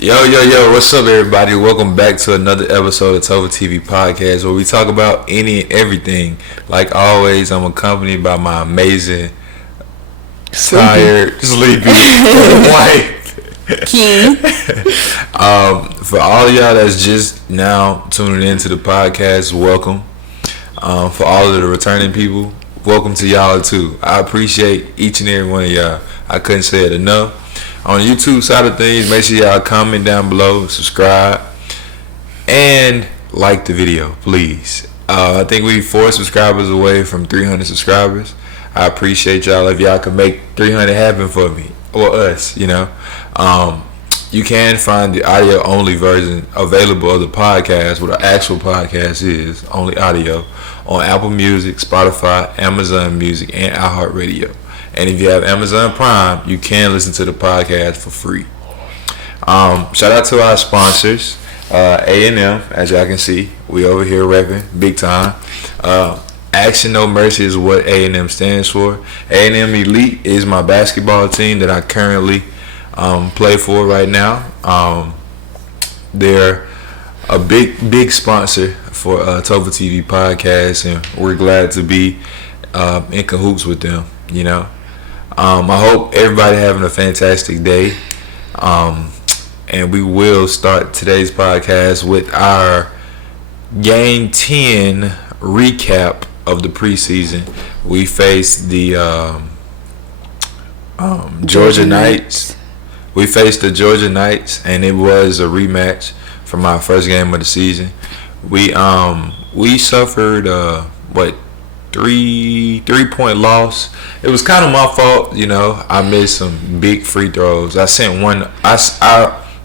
Yo, what's up, everybody? Welcome back to another episode of TopherTvPodcast, where we talk about any and everything. Like always, I'm accompanied by my amazing, tired, sleepy wife, King. For all of y'all that's just now tuning into the podcast, welcome. For all of the returning people, welcome to y'all too. I appreciate each and every one of y'all. I couldn't say it enough. On the YouTube side of things, make sure y'all comment down below, subscribe, and like the video, please. I think we 4 subscribers away from 300 subscribers. I appreciate y'all. If y'all can make 300 happen for me or us, you know. You can find the audio only version available of the podcast, what the actual podcast is, only audio, on Apple Music, Spotify, Amazon Music, and iHeartRadio. And if you have Amazon Prime, you can listen to the podcast for free. Shout out to our sponsors, A&M. As y'all can see, we over here repping big time. Action No Mercy is what A&M stands for. A&M Elite is my basketball team that I currently play for right now. They're a big sponsor for Topher TV Podcast, and we're glad to be in cahoots with them, you know. I hope everybody having a fantastic day. And we will start today's podcast with our Game 10 recap of the preseason. We faced the Georgia Knights. We faced the Georgia Knights, and it was a rematch from our first game of the season. We suffered 3-point loss. It was kind of my fault, you know. I missed some big free throws. I sent one. I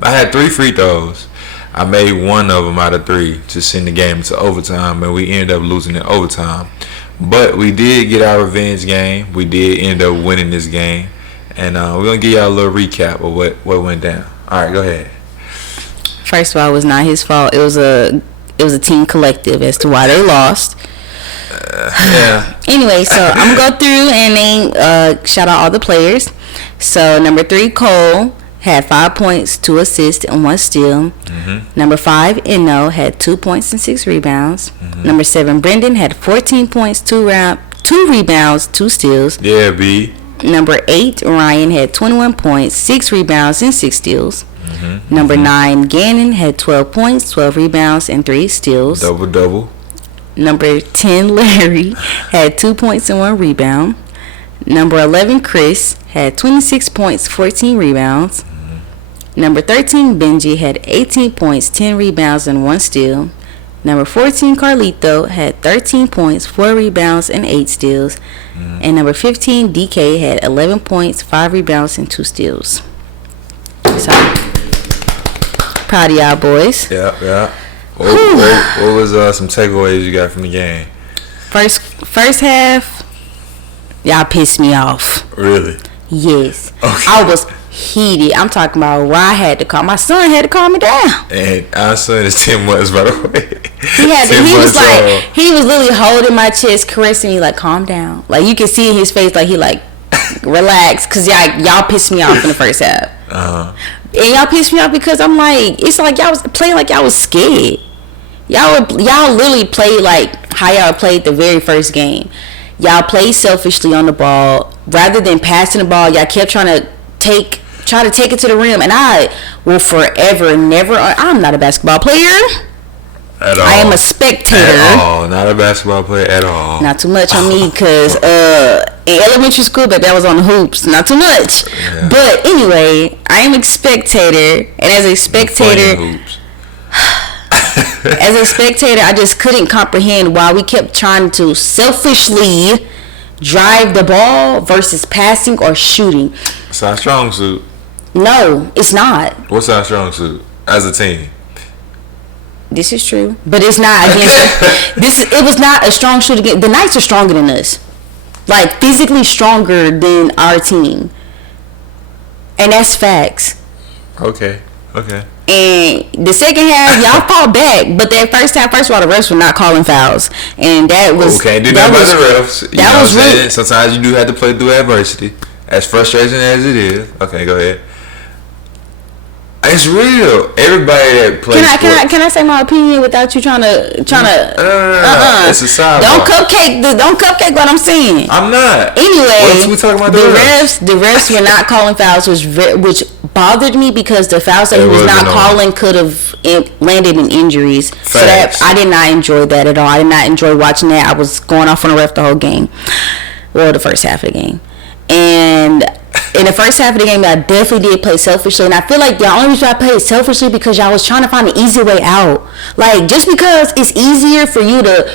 had 3 free throws. I made one of them out of 3 to send the game to overtime, and we ended up losing in overtime. But we did get our revenge game. We did end up winning this game, and we're gonna give y'all a little recap of what went down. All right, go ahead. First of all, it was not his fault. It was a team collective as to why they lost. Yeah. Anyway, so I'm gonna go through and name shout out all the players. So number 3, Cole had 5 points, 2 assists, and 1 steal. Mm-hmm. Number 5, Eno had 2 points and 6 rebounds. Mm-hmm. Number 7, Brendan had 14 points, 2 rebounds, 2 steals. Yeah, B. Number 8, Ryan had 21 points, 6 rebounds, and 6 steals. Mm-hmm. Number 9, Gannon had 12 points, 12 rebounds, and 3 steals. Double. Number 10, Larry had 2 points and 1 rebound. Number 11, Chris had 26 points, 14 rebounds. Mm-hmm. Number 13, Benji had 18 points, 10 rebounds, and 1 steal. Number 14, Carlito had 13 points, 4 rebounds, and 8 steals. Mm-hmm. And number 15, DK had 11 points, 5 rebounds, and 2 steals. So, proud of y'all boys. Yeah. What was some takeaways you got from the game? First half, y'all pissed me off. Really? Yes. Okay. I was heated. I'm talking about where I had to call. My son had to calm me down. And our son is 10 months, by the way. He was literally holding my chest, caressing me, like, calm down. Like, you can see in his face, like, he like, relax, because y'all pissed me off in the first half. Uh-huh. And y'all pissed me off because I'm like, it's like y'all was playing like y'all was scared. Y'all literally played like how y'all played the very first game. Y'all played selfishly on the ball. Rather than passing the ball, y'all kept trying to take it to the rim. And I will forever, never, I'm not a basketball player. At all. I am a spectator. At all. Not a basketball player at all. Not too much on me because in elementary school, that was on the hoops. Not too much. Yeah. But anyway, I am a spectator. And as a spectator, I just couldn't comprehend why we kept trying to selfishly drive the ball versus passing or shooting. It's our strong suit. No, it's not. What's our strong suit as a team? This is true, but it's not against. It was not a strong shoot against. The Knights are stronger than us, like physically stronger than our team, and that's facts. Okay. And the second half, y'all fought back, but that first half, first of all, the refs were not calling fouls, and that was okay. Do that by the refs. You know what I'm saying? Sometimes you do have to play through adversity, as frustrating as it is. Okay, go ahead. It's real. Everybody that plays Can I say my opinion without you trying to? No. It's a sidebar. Don't cupcake what I'm saying. I'm not. Anyway, what we talking about? The refs were not calling fouls, which bothered me because the fouls that he was not calling could have landed in injuries. Facts. So that I did not enjoy that at all. I did not enjoy watching that. I was going off on the ref the whole game, or the first half of the game, and in the first half of the game, I definitely did play selfishly, and I feel like the only reason I played selfishly because y'all was trying to find an easy way out. Like, just because it's easier for you to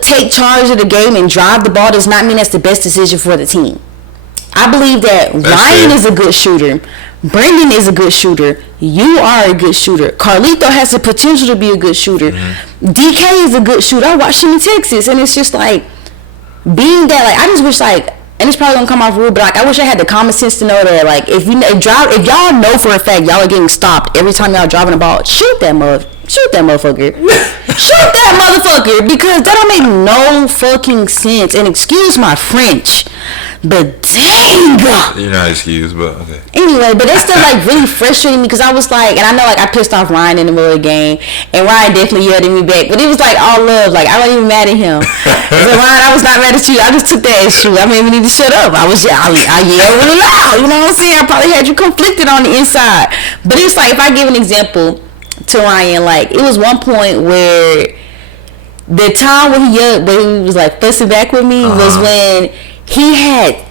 take charge of the game and drive the ball does not mean that's the best decision for the team. I believe that Ryan is a good shooter. Brendan is a good shooter. You are a good shooter. Carlito has the potential to be a good shooter. Mm-hmm. DK is a good shooter. I watched him in Texas, and it's just like, being that, like, I just wish, like, and it's probably gonna come off rude, but like, I wish I had the common sense to know that, like, if y'all know for a fact y'all are getting stopped every time y'all driving the ball, shoot that motherfucker. Shoot that motherfucker, because that don't make no fucking sense. And excuse my French, but dang. You're not excused, but okay. Anyway, but that's still like really frustrating me because I was like, and I know like I pissed off Ryan in the middle of the game, and Ryan definitely yelled at me back, but it was like all love. Like, I wasn't even mad at him. So Ryan, I was not mad at you. I just took that as you. I made me need to shut up. I yelled really loud. You know what I'm saying? I probably had you conflicted on the inside. But it's like, if I give an example to Ryan, like, it was one point where the time when he was like fussing back with me was when he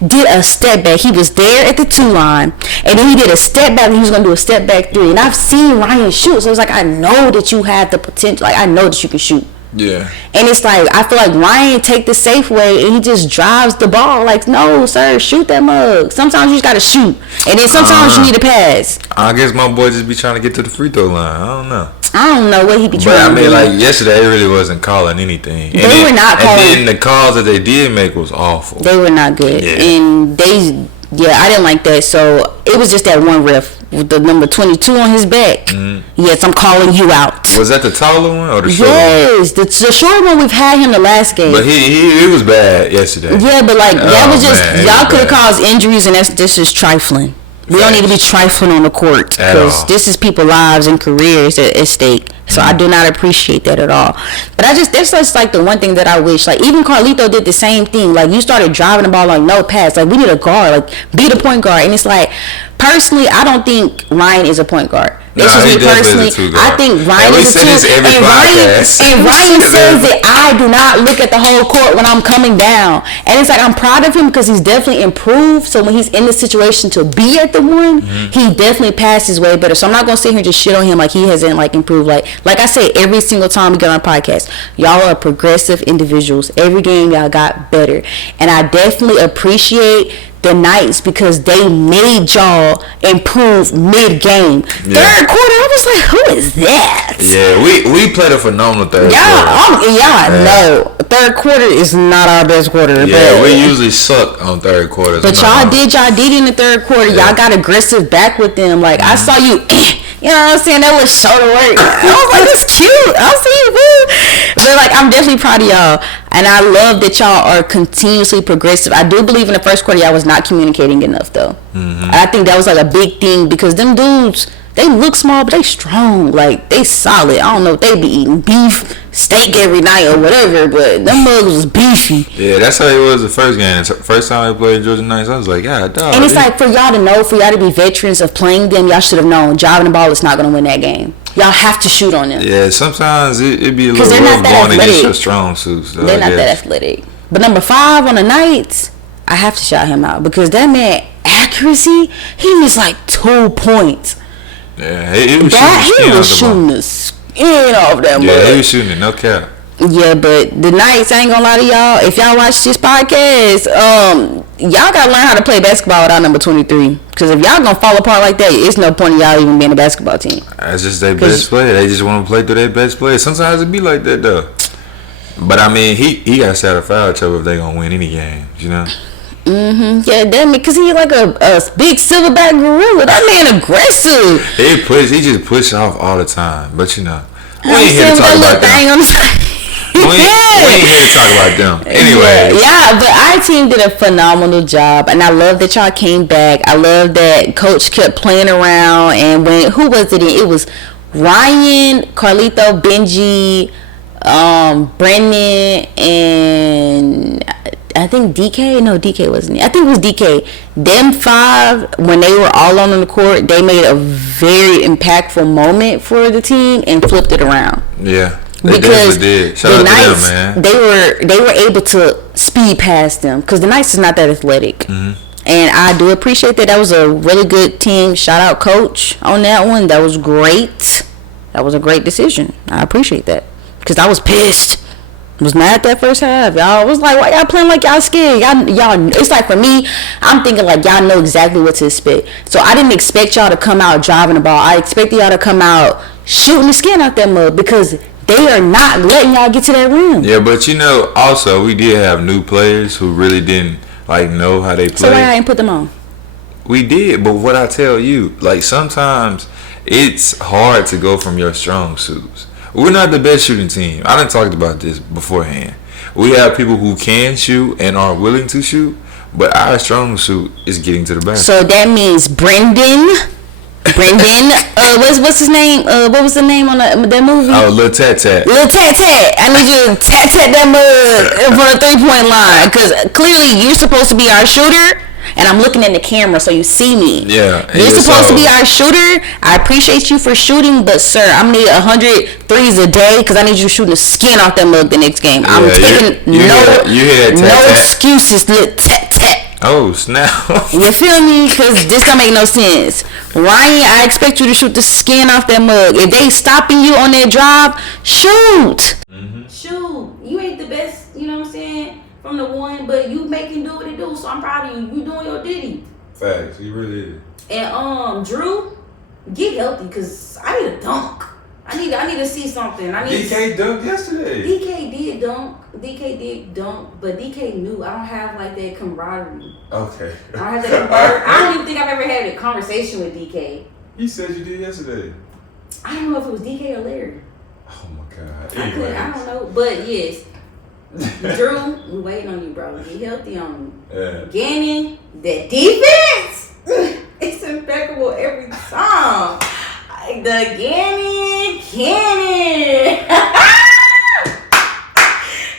did a step back. He was there at the 2 line, and then he did a step back, and he was gonna do a step back 3. And I've seen Ryan shoot, so it's like, I know that you have the potential. Like, I know that you can shoot. Yeah. And it's like, I feel like Ryan take the safe way, and he just drives the ball. Like, no, sir, shoot that mug. Sometimes you just gotta shoot, and then sometimes you need a pass. I guess my boy just be trying to get to the free throw line. I don't know what he be trying to do. But I mean, like, yesterday, they really wasn't calling anything. They were not calling. And then the calls that they did make was awful. They were not good. Yeah. And I didn't like that. So it was just that one ref with the number 22 on his back. Mm-hmm. Yes, I'm calling you out. Was that the taller one or the short one? Yes, the short one. We've had him the last game. But he was bad yesterday. Yeah, but like, that was just, y'all could have caused injuries, and this is trifling. We don't need to be trifling on the court, because this is people's lives and careers at stake. So I do not appreciate that at all. But that's just like the one thing that I wish. Like, even Carlito did the same thing. Like, you started driving the ball like no pass. Like, we need a guard. Like, be the point guard. And it's like, personally, I don't think Ryan is a point guard. This is me personally. I think Ryan is a two. And Ryan says that I do not look at the whole court when I'm coming down. And it's like, I'm proud of him because he's definitely improved. So when he's in the situation to be at the one, he definitely passes way better. So I'm not gonna sit here and just shit on him like he hasn't like improved. Like I say every single time we get on a podcast, y'all are progressive individuals. Every game y'all got better, and I definitely appreciate the Knights because they made y'all improve mid-game. Yeah. Third quarter, I was like, who is that? Yeah, we played a phenomenal third quarter. No. Third quarter is not our best quarter. Yeah, we usually suck on third quarters. But y'all did in the third quarter. Yeah. Y'all got aggressive back with them. Like, I saw you, you know what I'm saying? That was shoulder work. I was like, it's cute. I'll see you, boo. But, like, I'm definitely proud of y'all. And I love that y'all are continuously progressive. I do believe in the first quarter y'all was not communicating enough, though. Mm-hmm. I think that was like a big thing because them dudes, they look small, but they strong. Like, they solid. I don't know if they be eating beef, steak every night or whatever, but them mugs was beefy. Yeah, that's how it was the first game. The first time I played Georgia Knights, I was like, yeah, dog. And it's like, for y'all to know, for y'all to be veterans of playing them, y'all should have known driving the ball is not going to win that game. Y'all have to shoot on them. Yeah, sometimes it be a little rough going against your strong suits. Though, they're not that athletic. But number 5 on the Knights, I have to shout him out because that man, accuracy, he missed like 2 points. Yeah, he was shooting the skin off that mug. Yeah, he was shooting it, no cap. Yeah, but the Knights, I ain't gonna lie to y'all, if y'all watch this podcast, y'all gotta learn how to play basketball without number 23. Because if y'all gonna fall apart like that, it's no point in y'all even being a basketball team. That's just their best player. They just want to play through their best player. Sometimes it be like that, though. But, I mean, he got to stay out of foul trouble if they gonna win any game, you know? Mm-hmm. Yeah, damn it, because he like a big silverback gorilla. That man aggressive. He just push off all the time. But, you know, we ain't here to talk about that. ain't here to talk about them. Anyway. Yeah, but our team did a phenomenal job, and I love that y'all came back. I love that Coach kept playing around, and who was it? It was Ryan, Carlito, Benji, Brendan, and I think DK. No, DK wasn't it. I think it was DK. Them five, when they were all on the court, they made a very impactful moment for the team and flipped it around. Yeah. Because did. the Knights, they were able to speed past them because the Knights is not that athletic. Mm-hmm. And I do appreciate that. That was a really good team. Shout out Coach on that one. That was great. That was a great decision. I appreciate that because I was pissed. I was mad at that first half. Y'all was like, why y'all playing like y'all scared? Y'all. It's like for me, I'm thinking like y'all know exactly what to expect. So I didn't expect y'all to come out driving the ball. I expected y'all to come out shooting the skin out that mud because they are not letting y'all get to that rim. Yeah, but also we did have new players who really didn't know how they play. So why I ain't put them on? We did, but what I tell you, sometimes it's hard to go from your strong suits. We're not the best shooting team. I done talked about this beforehand. We have people who can shoot and are willing to shoot, but our strong suit is getting to the basket. So that means Brendan, what's his name? What was the name on that movie? Oh, Lil Tat Tat. Lil Tat Tat. I need you to tat that mug in front of 3-point line because clearly you're supposed to be our shooter. And I'm looking in the camera so you see me. Yeah. You're supposed to be our shooter. I appreciate you for shooting, but sir, I'm need 100 threes a day because I need you shooting the skin off that mug the next game. I'm taking no excuses. Little tat tat. Oh snap! You feel me? Because this don't make no sense. Ryan, I expect you to shoot the skin off that mug. If they stopping you on that drive, shoot. Mm-hmm. Shoot. You ain't the best. You know what I'm saying? From the one, but you making do what it do, so I'm proud of you. You doing your ditty. Facts, you really is. And Drew, get healthy, cause I need a dunk. I need to see something. DK dunked yesterday. DK did dunk, but DK knew I don't have like that camaraderie. Okay. I don't have that camaraderie. I don't even think I've ever had a conversation with DK. You said you did yesterday. I don't know if it was DK or Larry. Oh my god. I don't know, but yes. Drew, we waiting on you, bro. Get healthy on me. Yeah. Gannon, that defense, it's impeccable every time. The Gannon.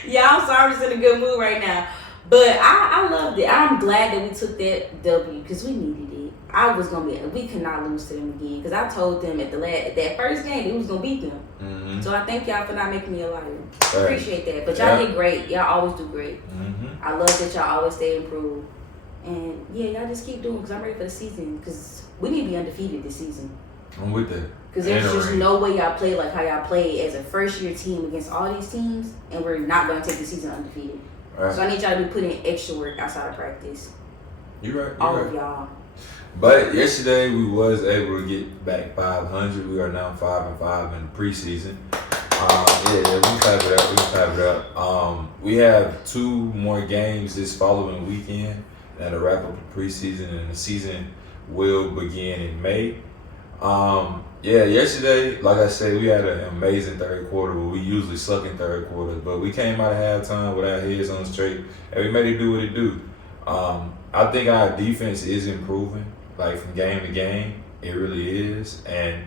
Yeah, I'm sorry, I'm just in a good mood right now. But I loved it. I'm glad that we took that W because we needed it. We could not lose to them again because I told them at that first game we was gonna beat them. Mm-hmm. So I thank y'all for not making me a liar. Right. Appreciate that. But y'all did great. Y'all always do great. Mm-hmm. I love that y'all always stay improved. And yeah, y'all just keep doing because I'm ready for the season because we need to be undefeated this season. I'm with that. Because there's just no way y'all play like how y'all play as a first year team against all these teams, and we're not gonna take the season undefeated. Right. So I need y'all to be putting extra work outside of practice. You're right. All of y'all. But yesterday we was able to get back 500. We are now 5-5 in the preseason. We can type it up. We have 2 more games this following weekend that'll wrap up the preseason, and the season will begin in May. Yesterday, like I said, we had an amazing third quarter, but we usually suck in third quarters. But we came out of halftime with our heads on straight, and we made it do what it do. I think our defense is improving, from game to game. It really is. And,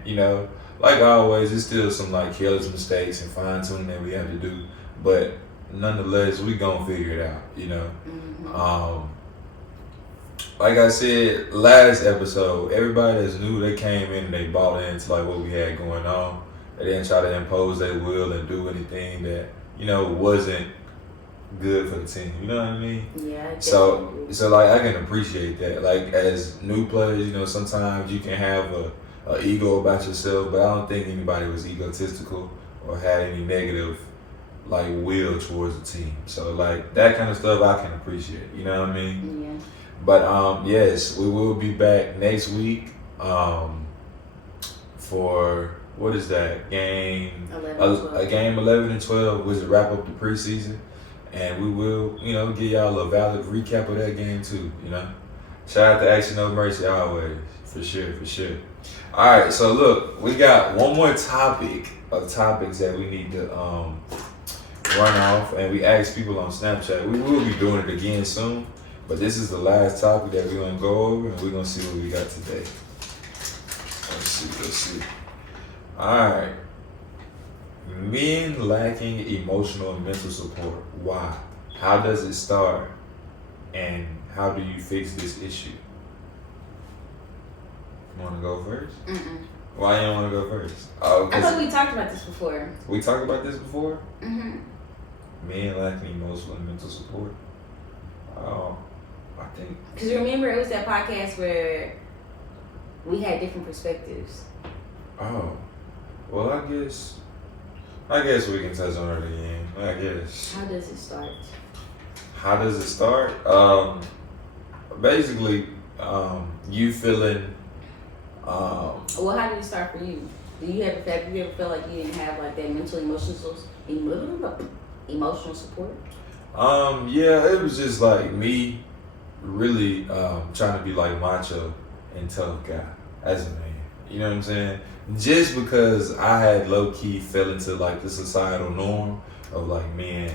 like always, it's still some, careless mistakes and fine-tuning that we have to do. But nonetheless, we gonna figure it out, Mm-hmm. Like I said last episode, everybody that's new, they came in and they bought into what we had going on. They didn't try to impose their will and do anything that, wasn't good for the team. You know what I mean? Yeah. So I can appreciate that. As new players, sometimes you can have a ego about yourself, but I don't think anybody was egotistical or had any negative will towards the team. So that kind of stuff I can appreciate. You know what I mean? Yeah. But yes, we will be back next week for what is that game? 11, game 11 and 12, which is wrap up the preseason, and we will give y'all a valid recap of that game too. Shout out to Action No Mercy always, for sure. All right, so look, we got one more topic of topics that we need to run off, and we asked people on Snapchat. We will be doing it again soon, but this is the last topic that we're gonna go over, and we're gonna see what we got today. Let's see. All right. Men lacking emotional and mental support. Why? How does it start? And how do you fix this issue? You want to go first? Why you don't want to go first? Oh, I thought we talked about this before. We talked about this before? Men lacking emotional and mental support. I think. Because remember, it was that podcast where we had different perspectives. Oh, well, I guess we can touch on it again. I guess. How does it start? How does it start? Basically, you feeling. Well, how did it start for you? Have you ever felt like you didn't have like that emotional support? Yeah, it was just like me really trying to be like macho and tough guy as a man. You know what I'm saying? Just because I had low key fell into like the societal norm of like men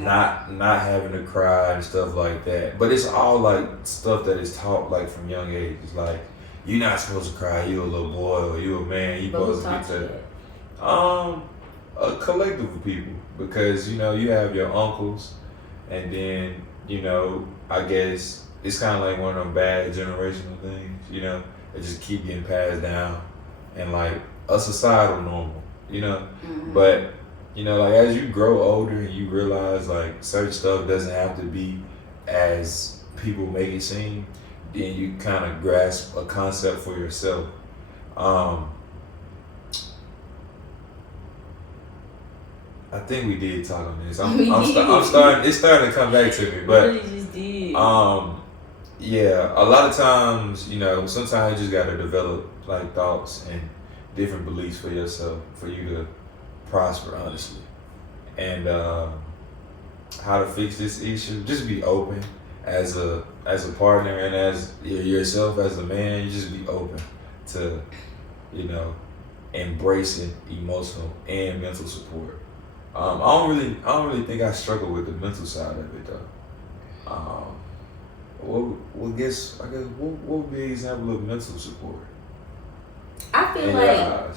not having to cry and stuff like that. But it's all like stuff that is taught like from young age. It's like you're not supposed to cry. You a little boy or you a man. You supposed to be tough. A collective of people, because you have your uncles, and then I guess it's kind of like one of them bad generational things. That just keep getting passed down, and like a societal normal. But like as you grow older and you realize like certain stuff doesn't have to be as people make it seem, then you kind of grasp a concept for yourself. I think we did talk on this. I'm starting. It's starting to come back to me, but we really just did. Yeah. A lot of times, sometimes you just gotta develop like thoughts and different beliefs for yourself for you to prosper, honestly. And how to fix this issue? Just be open as a partner and as yourself as a man. You just be open to embracing emotional and mental support. I don't really think I struggle with the mental side of it though. What would be an example of mental support? I feel like,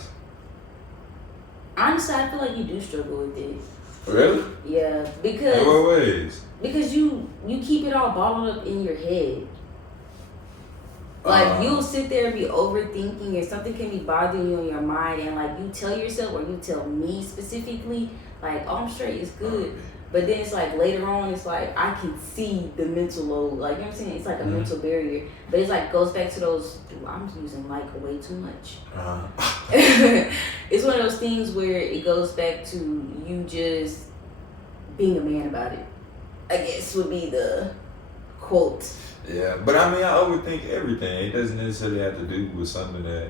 honestly, I feel like you do struggle with it. Really? Yeah, because. In what ways? Because you keep it all bottled up in your head. Like you'll sit there and be overthinking, and something can be bothering you in your mind, and like you tell yourself or you tell me specifically, like, oh, I'm straight, it's good. But then it's like later on, it's like I can see the mental load. Like, you know what I'm saying? It's like a mental barrier. But it's like goes back to those, I'm using like way too much. It's one of those things where it goes back to you just being a man about it, I guess would be the quote. Yeah, but I mean, I overthink everything. It doesn't necessarily have to do with something that.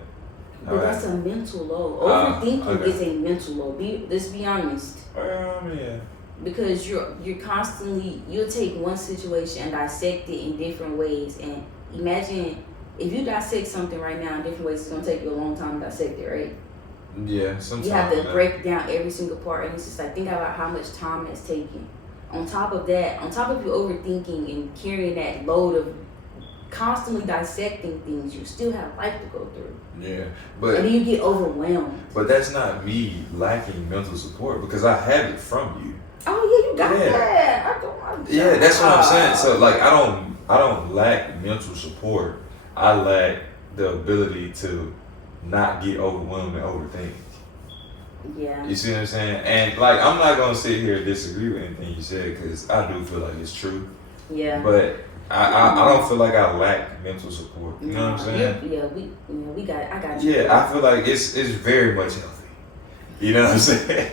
But that's a mental load. Overthinking is a mental load. Let's be honest. Yeah. Because you're constantly, you'll take one situation and dissect it in different ways. And imagine if you dissect something right now in different ways, it's gonna take you a long time to dissect it, right? Yeah, sometimes. You have to break down every single part, and it's just like think about how much time it's taking. On top of that, on top of you overthinking and carrying that load of constantly dissecting things, you still have life to go through. Yeah, and then you get overwhelmed. But that's not me lacking mental support, because I have it from you. Oh yeah, you got that. Yeah, that's what I'm saying. So like, I don't lack mental support. I lack the ability to not get overwhelmed and overthink. Yeah. You see what I'm saying? And like, I'm not gonna sit here and disagree with anything you said, because I do feel like it's true. Yeah. But I don't feel like I lack mental support. You know what I'm saying? I got you. Yeah, I feel like it's very much healthy. You know what I'm saying?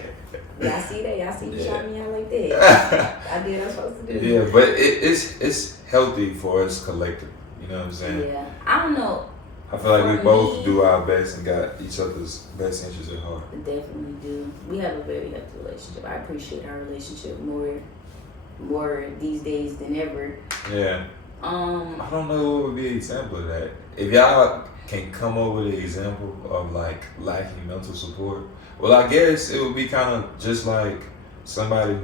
Y'all see that? Y'all see you shot me out like that? I did what I'm supposed to do. Yeah, but it's healthy for us collectively. You know what I'm saying? Yeah. I don't know. I feel like we both do our best and got each other's best interests at heart. Definitely do. We have a very healthy relationship. I appreciate our relationship more these days than ever. Yeah. I don't know what would be an example of that. If y'all can come up with an example of like lacking mental support, well, I guess it would be kind of just like somebody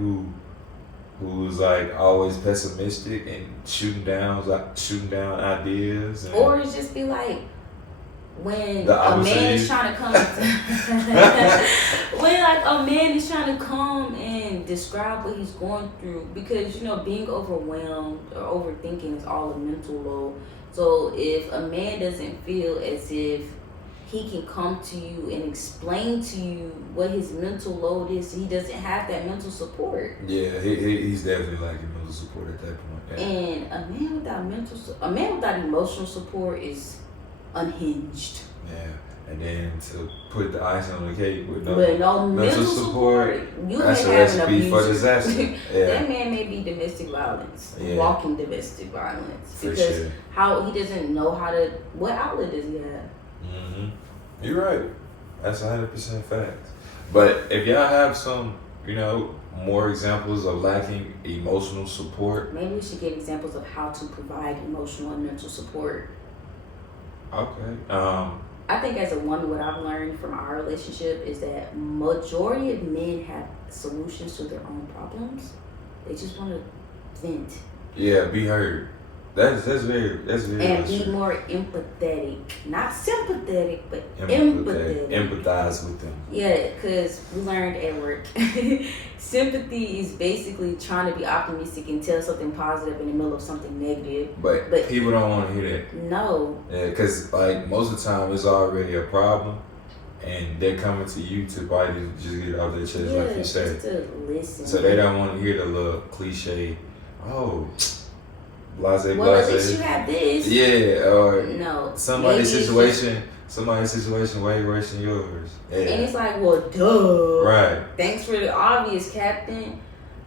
who's like always pessimistic and shooting down ideas. And Or it's just be like when the a opposite man of is you. trying to come when like a man is trying to come and describe what he's going through, because being overwhelmed or overthinking is all a mental load. So if a man doesn't feel as if he can come to you and explain to you what his mental load is, he doesn't have that mental support. Yeah, he's definitely lacking mental support at that point. Yeah. And a man without emotional support is unhinged. Yeah, and then to put the icing on the cake with no, But no mental support, you that's may a have an recipe for abuser. disaster. Yeah, That man may be domestic violence, Yeah. walking domestic violence, for because sure. how he doesn't know how to. What outlet does he have? Hmm. You're right. That's 100% fact. But if y'all have some, more examples of lacking emotional support, Maybe we should give examples of how to provide emotional and mental support. okay. I think as a woman, what I've learned from our relationship is that majority of men have solutions to their own problems. They just want to vent Yeah, be heard. That's very and be true. more empathetic, not sympathetic, but Empathetic. empathetic. Empathize with them. Yeah, because we learned at work, sympathy is basically trying to be optimistic and tell something positive in the middle of something negative. But But- people don't want to hear that. No, Yeah, because like most of the time it's already a problem, and they're coming to you to probably just get it off their chest, yeah, like you said. just to listen. So they don't want to hear the little cliche, oh, blase, Well, at least blase. you have this. Yeah, or No. somebody's maybe it's situation way worse than yours. Yeah. And it's like, well, duh. Right. Thanks for the obvious, Captain.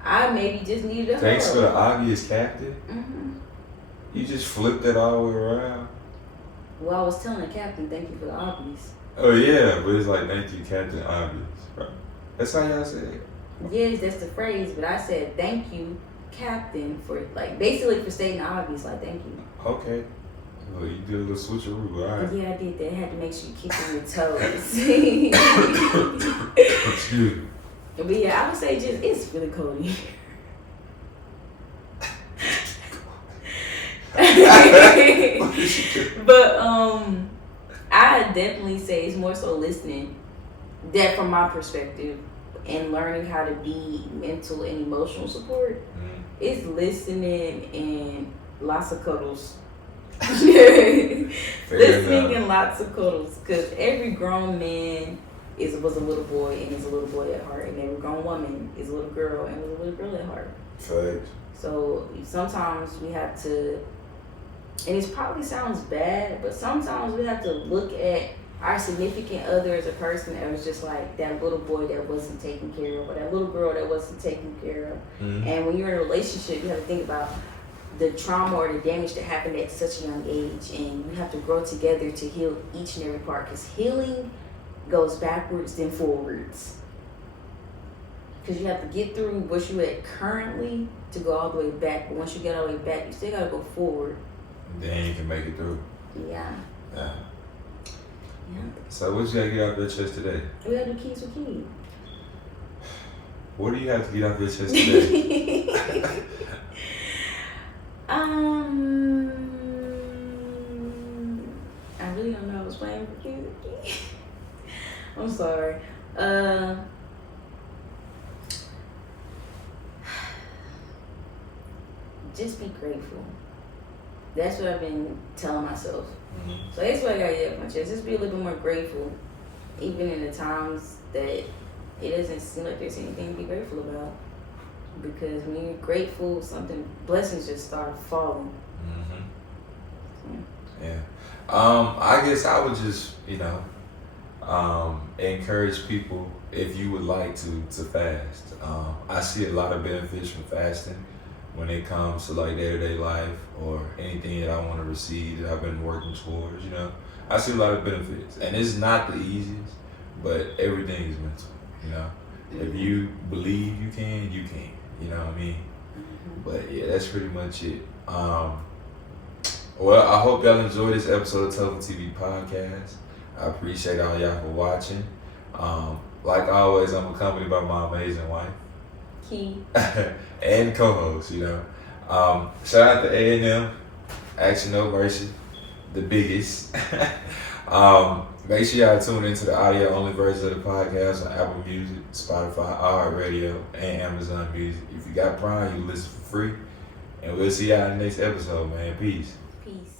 I maybe just needed a Thanks hug. for the obvious, Captain. Mm-hmm. You just flipped it all the way around. Well, I was telling the captain, thank you for the obvious. Oh yeah, but it's like thank you, Captain Obvious. Right. That's how y'all say it. Yes, that's the phrase, but I said thank you, Captain, for basically for stating the obvious, like thank you. Okay. Well, you did a little switcheroo, all right. Yeah, I did that. I had to make sure you keep on your toes. Excuse me. But yeah, I would say just it's really cold in here. But I definitely say it's more so listening. That from my perspective, and learning how to be mental and emotional support is listening and lots of cuddles. Listening enough. and lots of cuddles, because every grown man was a little boy and is a little boy at heart, and every grown woman is a little girl and was a little girl at heart. Facts. So sometimes we have to, and it probably sounds bad, but sometimes we have to look at our significant other as a person that was just like that little boy that wasn't taken care of, or that little girl that wasn't taken care of. Mm-hmm. And when you're in a relationship, you have to think about the trauma or the damage that happened at such a young age, and you have to grow together to heal each and every part, because healing goes backwards then forwards. Because you have to get through what you at currently to go all the way back. But once you get all the way back, you still got to go forward. Then you can make it through. Yeah. Yeah. Yeah. So what you gotta get off your chest today? We got to do keys with keys. What do you have to get off your chest today? I really don't know. I was playing with keys with keys. I'm sorry. Just be grateful. That's what I've been telling myself. Mm-hmm. So that's what I gotta get off my chest. Just be a little bit more grateful, even in the times that it doesn't seem like there's anything to be grateful about. Because when you're grateful, blessings just start falling. Mm-hmm. Yeah. I guess I would just, encourage people, if you would like to fast. I see a lot of benefits from fasting when it comes to like day-to-day life or anything that I want to receive that I've been working towards, I see a lot of benefits. And it's not the easiest, but everything is mental, If you believe you can, you can. You know what I mean? Mm-hmm. But yeah, that's pretty much it. Well, I hope y'all enjoyed this episode of Tougher TV Podcast. I appreciate all y'all for watching. Like always, I'm accompanied by my amazing wife. Key. And co-host, shout out to A&M, Action No Mercy, the biggest. Make sure y'all tune into the audio-only version of the podcast on Apple Music, Spotify, iHeartRadio, and Amazon Music. If you got Prime, you listen for free. And we'll see y'all in the next episode, man. Peace. Peace.